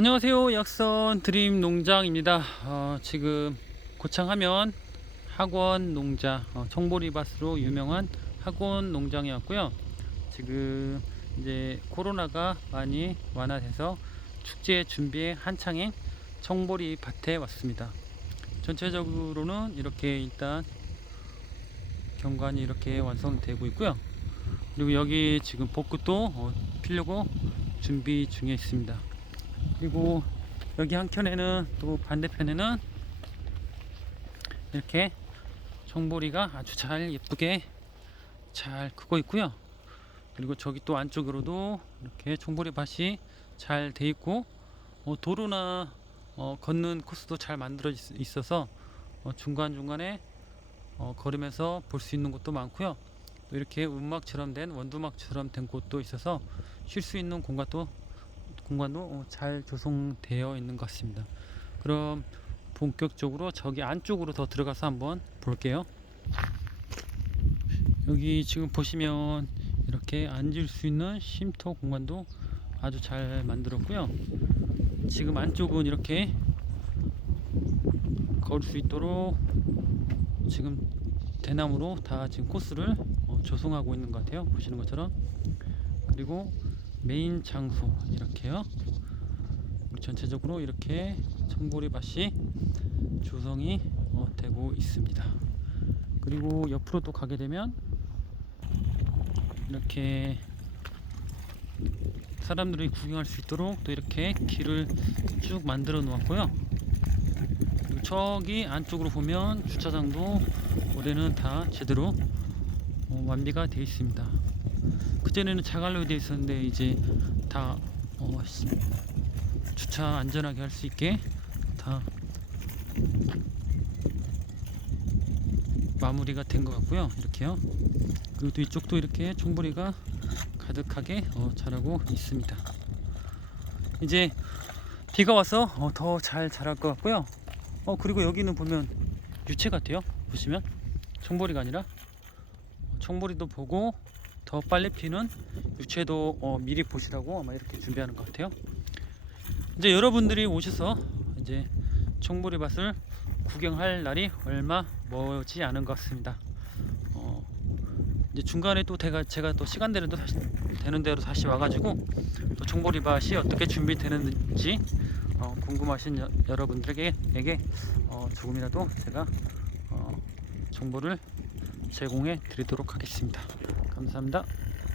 안녕하세요. 약선 드림 농장입니다. 어, 지금 고창하면 학원 농장, 어, 청보리밭으로 유명한 학원 농장에 왔고요. 지금 이제 코로나가 많이 완화돼서 축제 준비에 한창인 청보리 밭에 왔습니다. 전체적으로는 이렇게 일단 경관이 이렇게 완성되고 있고요. 그리고 여기 지금 벚꽃도 어, 피려고 준비 중에 있습니다. 그리고 여기 한켠에는 또 반대편에는 이렇게 청보리가 아주 잘 예쁘게 잘 크고 있고요. 그리고 저기 또 안쪽으로도 이렇게 청보리 밭이 잘 돼 있고 어, 도로나 어, 걷는 코스도 잘 만들어 있- 있어서 어, 중간 중간에 어, 걸으면서 볼 수 있는 곳도 많고요. 또 이렇게 운막처럼 된 원두막처럼 된 곳도 있어서 쉴 수 있는 공간도 공간도 어, 잘 조성되어 있는 것 같습니다. 그럼 본격적으로 저기 안쪽으로 더 들어가서 한번 볼게요. 여기 지금 보시면 이렇게 앉을 수 있는 쉼터 공간도 아주 잘 만들었고요. 지금 안쪽은 이렇게 걸을 수 있도록 지금 대나무로 다 지금 코스를 어, 조성하고 있는 것 같아요. 보시는 것처럼 그리고 메인 장소 이렇게요. 전체적으로 이렇게 청보리 밭이 조성이 어, 되고 있습니다. 그리고 옆으로 또 가게 되면 이렇게 사람들이 구경할 수 있도록 또 이렇게 길을 쭉 만들어 놓았고요. 저기 안쪽으로 보면 주차장도 올해는 다 제대로 어, 완비가 되어 있습니다. 그전에는 자갈로 되어 있었는데 이제 다 어, 시- 주차 안전하게 할 수 있게 다 마무리가 된 것 같고요. 이렇게요. 그리고 또 이쪽도 이렇게 총보리가 가득하게 어, 자라고 있습니다. 이제 비가 와서 어, 더잘 자랄 것 같고요. 어 그리고 여기는 보면 유채 같아요. 보시면 총보리가 아니라 총보리도 보고 더 빨리 피는 유채도 어, 미리 보시라고 아마 이렇게 준비하는 것 같아요. 이제 여러분들이 오셔서 이제 청보리 밭을 구경할 날이 얼마 멀지 않은 것 같습니다. 어, 이제 중간에 또 제가 제가 또 시간 되는 대로 다시 와가지고 또 청보리 밭이 어떻게 준비되는지 어, 궁금하신 여, 여러분들에게 에게, 어, 조금이라도 제가 어, 정보를 제공해 드리도록 하겠습니다. 감사합니다.